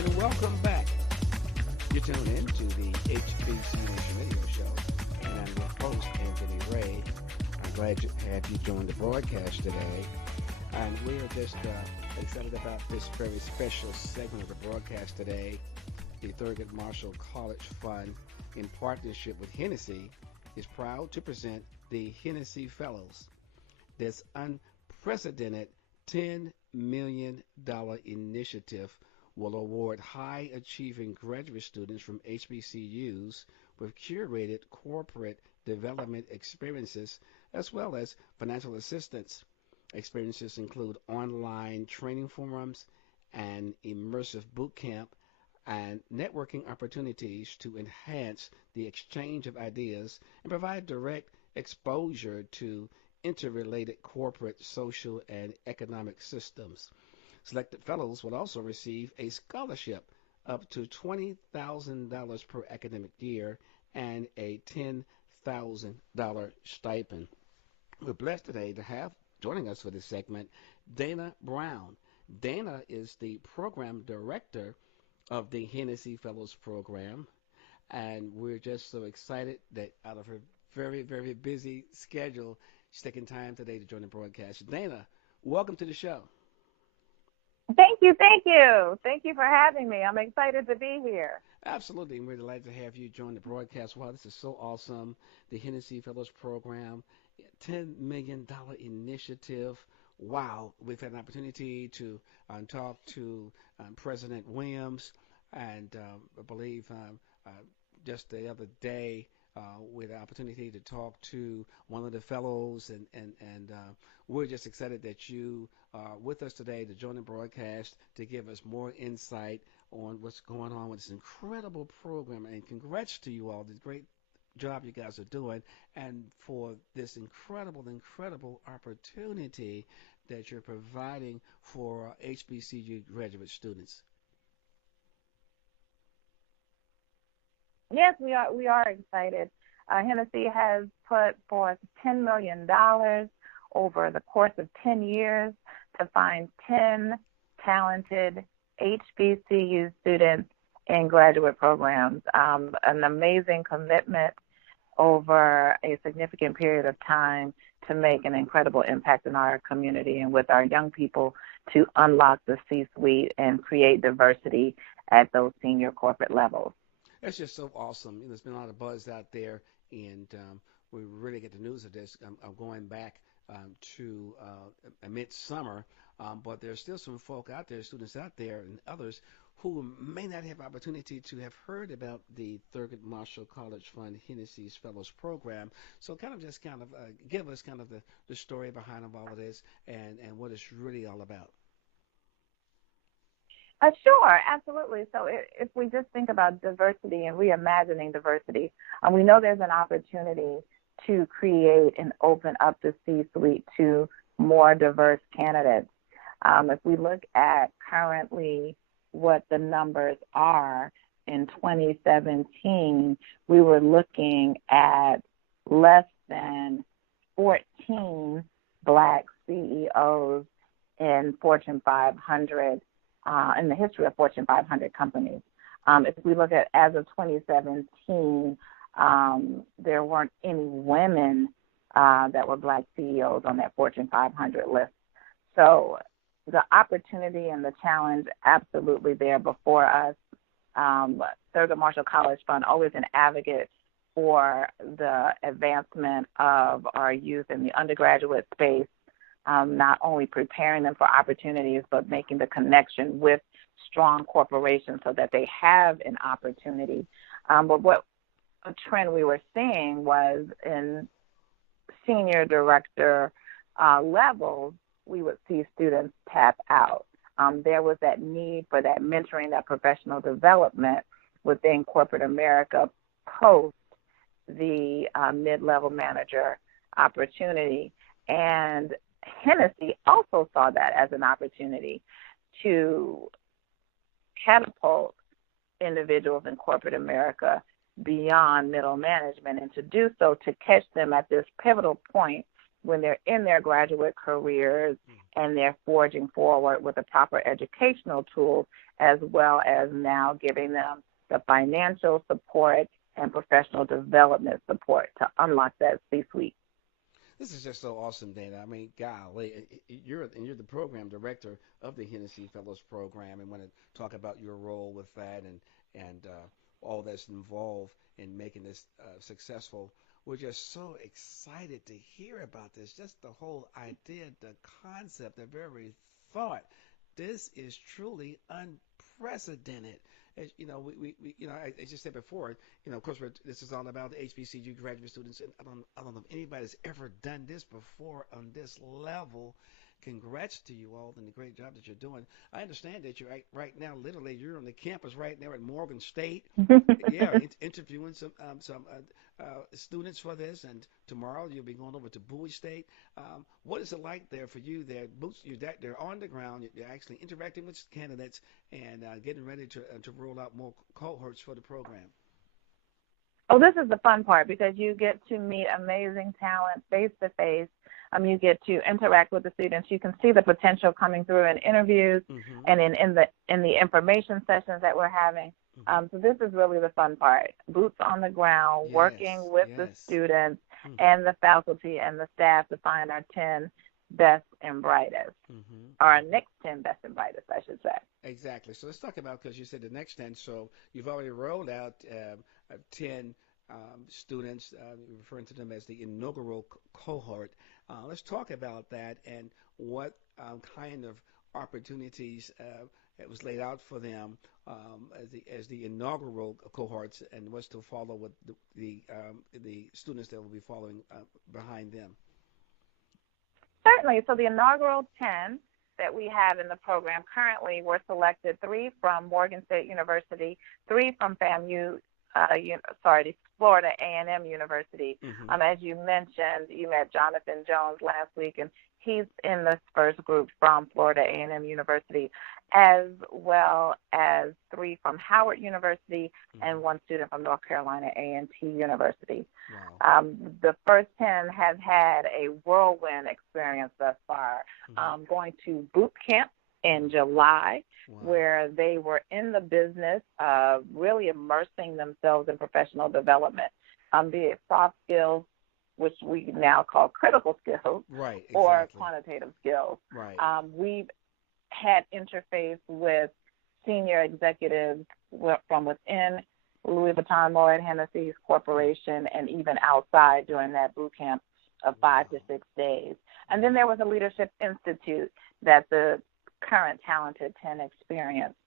and welcome back. You tune in to the HBCU Radio Show, and I'm your host, Anthony Ray. I'm glad to have you join the broadcast today, and we're just excited about this very special segment of the broadcast today. The Thurgood Marshall College Fund, in partnership with Hennessy, is proud to present the Hennessy Fellows. This unprecedented $10 million initiative will award high-achieving graduate students from HBCUs with curated corporate development experiences as well as financial assistance. Experiences include online training forums, and immersive boot camp, and networking opportunities to enhance the exchange of ideas and provide direct exposure to interrelated corporate, social, and economic systems. Selected fellows will also receive a scholarship up to $20,000 per academic year and a $10,000 stipend. We're blessed today to have joining us for this segment Dana Brown. Dana is the program director of the Hennessy Fellows program, and we're just so excited that out of her very, very busy schedule, she's taking time today to join the broadcast. Dana, welcome to the show. Thank you, thank you. Thank you for having me. I'm excited to be here. Absolutely, and we're delighted to have you join the broadcast. Wow, this is so awesome. The Hennessy Fellows program, $10 million initiative. Wow, we've had an opportunity to talk to President Williams, and I believe just the other day we had the opportunity to talk to one of the fellows, and we're just excited that you are with us today to join the broadcast to give us more insight on what's going on with this incredible program. And congrats to you all, the great job you guys are doing, and for this incredible opportunity that you're providing for HBCU graduate students. Yes, we are excited. Hennessy has put forth $10 million over the course of 10 years to find 10 talented HBCU students in graduate programs. An amazing commitment over a significant period of time to make an incredible impact in our community and with our young people to unlock the C-suite and create diversity at those senior corporate levels. That's just so awesome. There's been a lot of buzz out there, and we really get the news of this. I'm going back to midsummer, but there's still some folk out there, students out there, and others who may not have opportunity to have heard about the Thurgood Marshall College Fund Hennessy's Fellows program. So give us kind of the story behind all of this and what it's really all about. Sure, absolutely. So if we just think about diversity and reimagining diversity, we know there's an opportunity to create and open up the C-suite to more diverse candidates. If we look at currently what the numbers are, in 2017, we were looking at less than 14 Black CEOs in Fortune 500 in the history of Fortune 500 companies. If we look at as of 2017, there weren't any women that were Black CEOs on that Fortune 500 list. So the opportunity and the challenge absolutely there before us. Thurgood Marshall College Fund, always an advocate for the advancement of our youth in the undergraduate space, not only preparing them for opportunities, but making the connection with strong corporations so that they have an opportunity. But what a trend we were seeing was in senior director levels, we would see students tap out. There was that need for that mentoring, that professional development within corporate America post the mid-level manager opportunity. And Hennessy also saw that as an opportunity to catapult individuals in corporate America beyond middle management, and to do so to catch them at this pivotal point when they're in their graduate careers and they're forging forward with the proper educational tools, as well as now giving them the financial support and professional development support to unlock that C-suite. This is just so awesome, Dana. I mean, golly, you're the program director of the Hennessy Fellows program, and want to talk about your role with that and all that's involved in making this successful. We're just so excited to hear about this. Just the whole idea, the concept, the very thought. This is truly unprecedented. As you know, we you know, I just said before, of course, this is all about the HBCU graduate students, and I don't know if anybody's ever done this before on this level. Congrats to you all and the great job that you're doing. I understand that you're right now, literally, you're on the campus right now at Morgan State. Yeah, interviewing some students for this, and tomorrow you'll be going over to Bowie State. What is it like there for you? They're on the ground. You're actually interacting with candidates and getting ready to roll out more cohorts for the program. Oh, this is the fun part because you get to meet amazing talent face to face. You get to interact with the students. You can see the potential coming through in interviews and in the information sessions that we're having. So this is really the fun part. Boots on the ground, working with the students and the faculty and the staff to find our 10 best and brightest, or our next 10 best and brightest, I should say. Exactly. So let's talk about, because you said the next 10. So you've already rolled out 10 students, referring to them as the inaugural cohort. Let's talk about that and what kind of opportunities it was laid out for them as the inaugural cohorts, and what's to follow with the students that will be following behind them. Certainly. So the inaugural 10 that we have in the program currently were selected 3 from Morgan State University, 3 from Florida A&M University. As you mentioned, you met Jonathan Jones last week, and he's in this first group from Florida A&M University, as well as 3 from Howard University and 1 student from North Carolina A&T University. Wow. The first 10 have had a whirlwind experience thus far, going to boot camp in July, where they were in the business of really immersing themselves in professional development, be it soft skills, which we now call critical skills, or quantitative skills. We've had interface with senior executives from within Louis Vuitton Moet Hennessy's corporation and even outside during that boot camp of 5 to 6 days. And then there was a leadership institute that the current talented 10 experienced.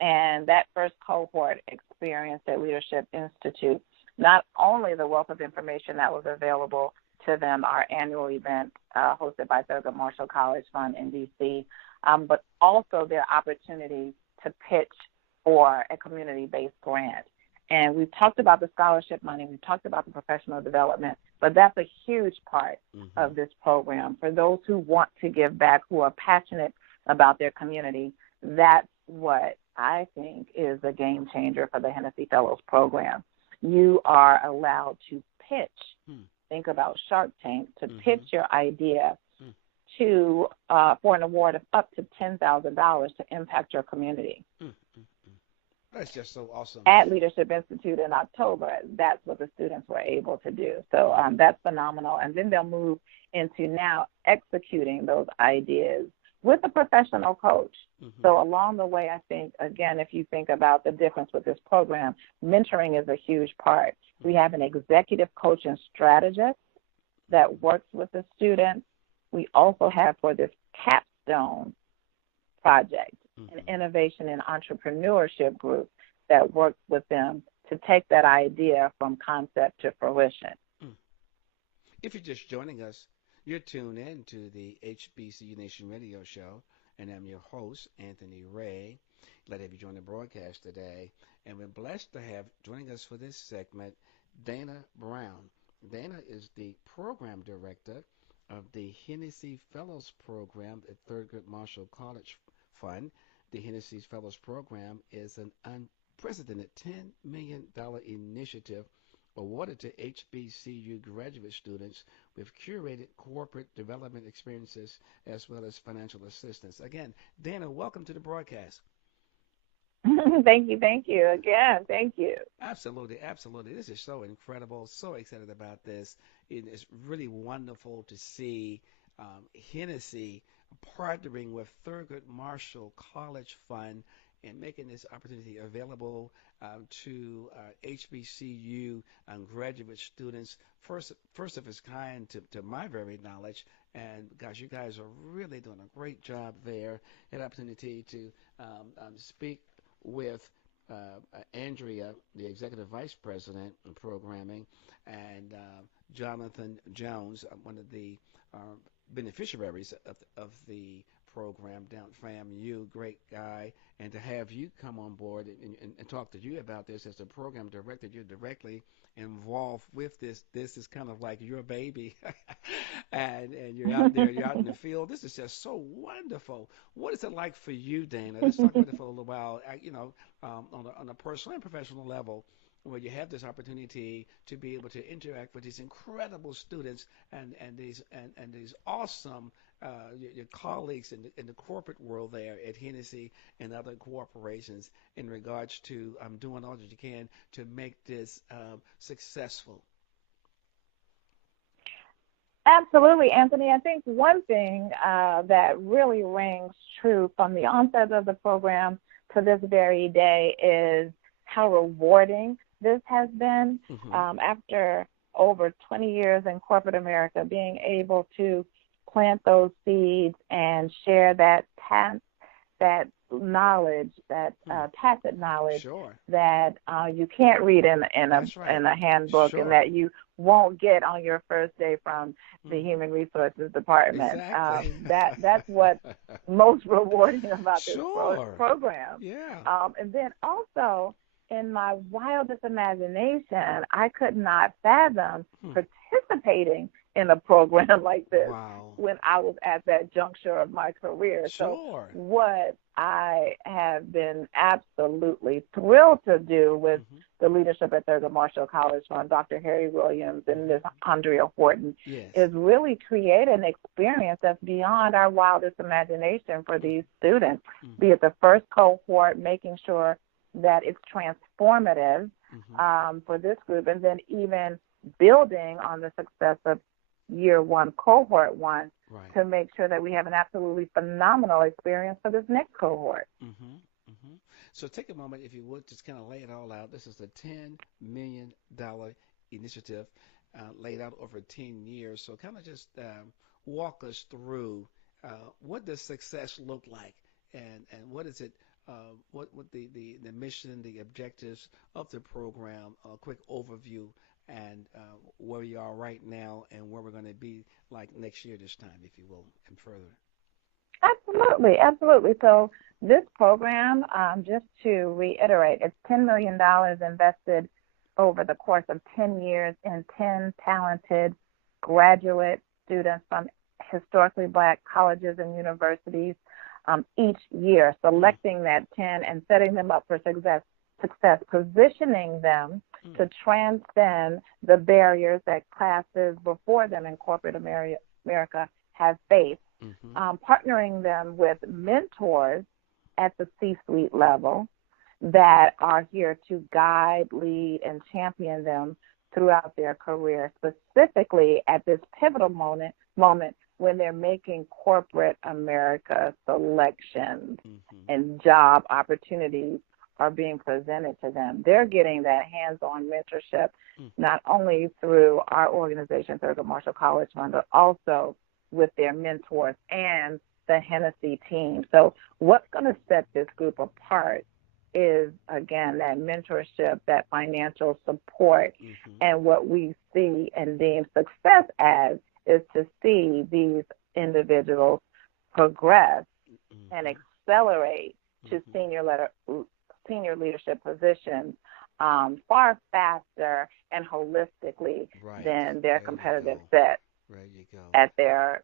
And that first cohort experienced at Leadership Institute not only the wealth of information that was available to them, our annual event hosted by Thurgood Marshall College Fund in D.C., but also their opportunity to pitch for a community-based grant. And we've talked about the scholarship money, we've talked about the professional development, but that's a huge part of this program. For those who want to give back, who are passionate about their community, that's what I think is a game changer for the Hennessy Fellows program. You are allowed to pitch, think about Shark Tank, to pitch your idea to for an award of up to $10,000 to impact your community. That's just so awesome. At Leadership Institute in October, that's what the students were able to do. So that's phenomenal. And then they'll move into now executing those ideas with a professional coach. So along the way, I think, again, if you think about the difference with this program, mentoring is a huge part. We have an executive coach and strategist that works with the students. We also have, for this capstone project, an innovation and entrepreneurship group that works with them to take that idea from concept to fruition. If you're just joining us, you're tuned in to the HBCU Nation radio show, and I'm your host, Anthony Ray. Glad to have you join the broadcast today. And we're blessed to have joining us for this segment, Dana Brown. Dana is the program director of the Hennessy Fellows program at Thurgood Marshall College Fund. The Hennessy Fellows program is an unprecedented $10 million initiative awarded to HBCU graduate students with curated corporate development experiences as well as financial assistance. Again, Dana, welcome to the broadcast. Thank you again. Thank you. Absolutely, absolutely. This is so incredible. So excited about this. It is really wonderful to see Hennessy partnering with Thurgood Marshall College Fund and making this opportunity available to HBCU graduate students, first of its kind to my very knowledge. And gosh, you guys are really doing a great job there. Had opportunity to speak with Andrea, the executive vice president in programming, and Jonathan Jones, one of the uh, beneficiaries of the program down at FAMU, great guy, and to have you come on board and talk to you about this as the program director, you're directly involved with this. This is kind of like your baby, and you're out there, you're out in the field. This is just so wonderful. What is it like for you, Dana? Let's talk about it for a little while. On a personal and professional level, where you have this opportunity to be able to interact with these incredible students and these awesome your colleagues in the corporate world there at Hennessy and other corporations in regards to doing all that you can to make this successful. Absolutely, Anthony. I think one thing that really rings true from the onset of the program to this very day is how rewarding this has been. After over 20 years in corporate America, being able to plant those seeds and share that that knowledge, that tacit knowledge Sure. that you can't read That's right. in a handbook, Sure. and that you won't get on your first day from the Human Resources Department. Exactly. That's what's most rewarding about this Sure. program. Yeah. And then also, in my wildest imagination, I could not fathom participating in a program like this Wow. when I was at that juncture of my career. Sure. So what I have been absolutely thrilled to do with the leadership at Thurgood Marshall College Fund, Dr. Harry Williams and Ms. Andrea Horton, Yes. is really create an experience that's beyond our wildest imagination for these students, be it the first cohort, making sure that it's transformative for this group, and then even building on the success of year one, cohort one, Right. to make sure that we have an absolutely phenomenal experience for this next cohort. So take a moment, if you would, just kind of lay it all out. This is a $10 million initiative laid out over 10 years. So kind of just walk us through what does success look like, and what is it, what the mission, the objectives of the program, a quick overview, and where we are right now and where we're going to be like next year this time, if you will, and further. Absolutely, absolutely. So this program, just to reiterate, it's $10 million invested over the course of 10 years in 10 talented graduate students from historically Black colleges and universities each year, selecting that 10 and setting them up for success, positioning them to transcend the barriers that classes before them in corporate America have faced, partnering them with mentors at the C-suite level that are here to guide, lead, and champion them throughout their career, specifically at this pivotal moment when they're making corporate America selections and job opportunities are being presented to them. They're getting that hands-on mentorship, not only through our organization, Thurgood Marshall College Fund, but also with their mentors and the Hennessy team. So what's going to set this group apart is, again, that mentorship, that financial support, and what we see and deem success as is to see these individuals progress and accelerate to senior leadership positions far faster and holistically than their competitive set at their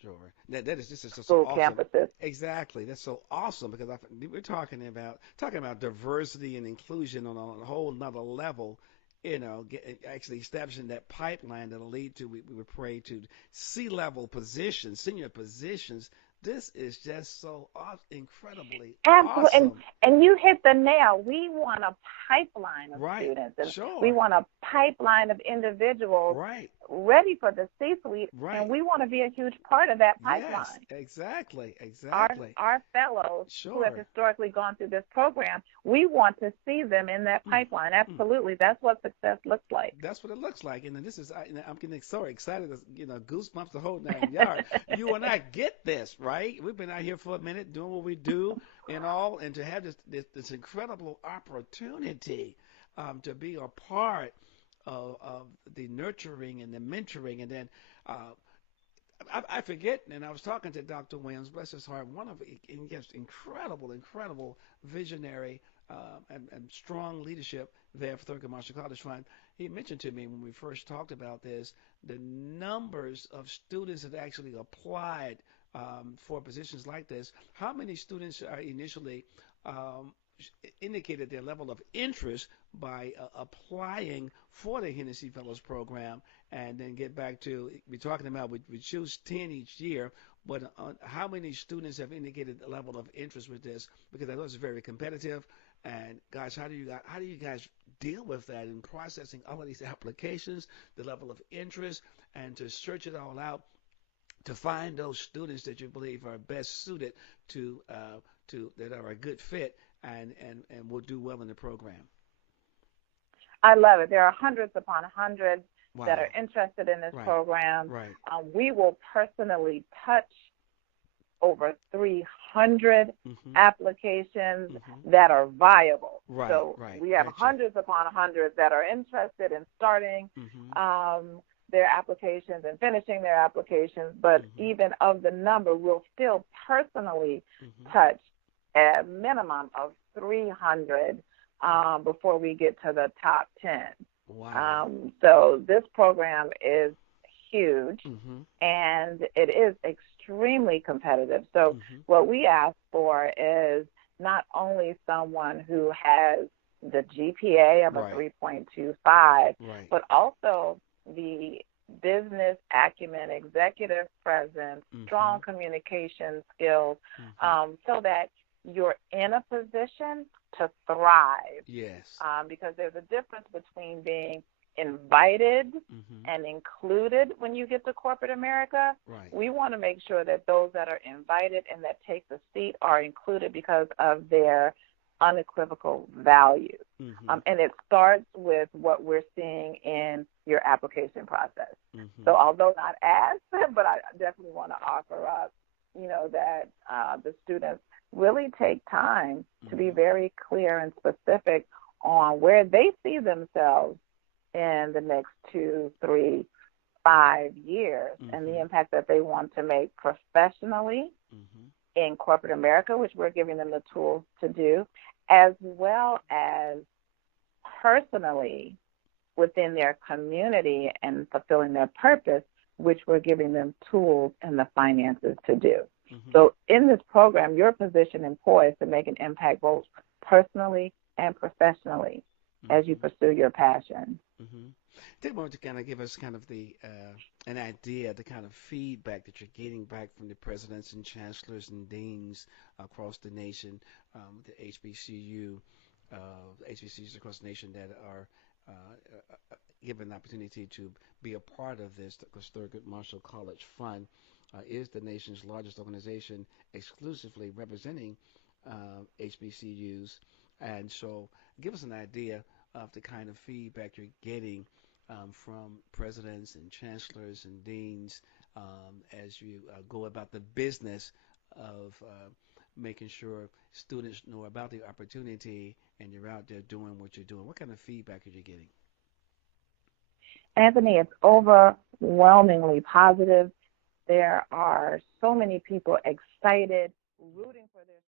Sure. That is this is just so school awesome. campuses. Exactly. That's so awesome because we're talking about diversity and inclusion on a whole nother level actually establishing that pipeline that'll lead to, we would pray, to C-level positions, senior positions. This is just so incredibly Absolutely. awesome. And you hit the nail. We want a pipeline of Right. students. And Sure. we want a pipeline of individuals Right. ready for the C-suite. Right. And we want to be a huge part of that pipeline. Yes, exactly. Our fellows Sure. who have historically gone through this program, we want to see them in that pipeline. Absolutely. That's what success looks like. That's what it looks like. And this is, I'm getting so excited, goosebumps the whole 9 yards. You and I get this, right? We've been out here for a minute doing what we do and to have this incredible opportunity to be a part of the nurturing and the mentoring. And then I forget, and I was talking to Dr. Williams, bless his heart, one of his incredible visionary and strong leadership there for Thurgood Marshall College Fund. He mentioned to me when we first talked about this, the numbers of students that actually applied for positions like this. How many students are initially indicated their level of interest by applying for the Hennessy Fellows program, and then get back to, we're talking about, we choose 10 each year, but how many students have indicated the level of interest with this? Because I know it's very competitive, and guys, how do you guys deal with that in processing all of these applications, the level of interest, and to search it all out, to find those students that you believe are best suited to that are a good fit and will do well in the program? I love it. There are hundreds upon hundreds Wow. that are interested in this program. Right. We will personally touch over 300 applications that are viable. Right. So we have hundreds upon hundreds that are interested in starting their applications and finishing their applications. But even of the number, we'll still personally touch a minimum of 300 before we get to the top 10. Wow. So this program is huge, and it is extremely competitive. So what we ask for is not only someone who has the GPA of a 3.25, but also the business acumen, executive presence, strong communication skills, so that you're in a position to thrive. Yes. Because there's a difference between being invited and included when you get to corporate America. Right. We want to make sure that those that are invited and that take the seat are included because of their unequivocal value. And it starts with what we're seeing in your application process. So although not asked, but I definitely want to offer up, that the students really take time to be very clear and specific on where they see themselves in the next 2, 3, 5 years and the impact that they want to make professionally in corporate America, which we're giving them the tools to do, as well as personally within their community and fulfilling their purpose, which we're giving them tools and the finances to do. So in this program, you're positioned and poised to make an impact both personally and professionally as you pursue your passion. Take a moment to kind of give us kind of an idea, the kind of feedback that you're getting back from the presidents and chancellors and deans across the nation, the HBCUs across the nation that are given the opportunity to be a part of this, because Thurgood Marshall College Fund is the nation's largest organization exclusively representing HBCUs. And so give us an idea of the kind of feedback you're getting from presidents and chancellors and deans as you go about the business of making sure students know about the opportunity and you're out there doing what you're doing. What kind of feedback are you getting? Anthony, it's overwhelmingly positive. There are so many people excited, rooting for their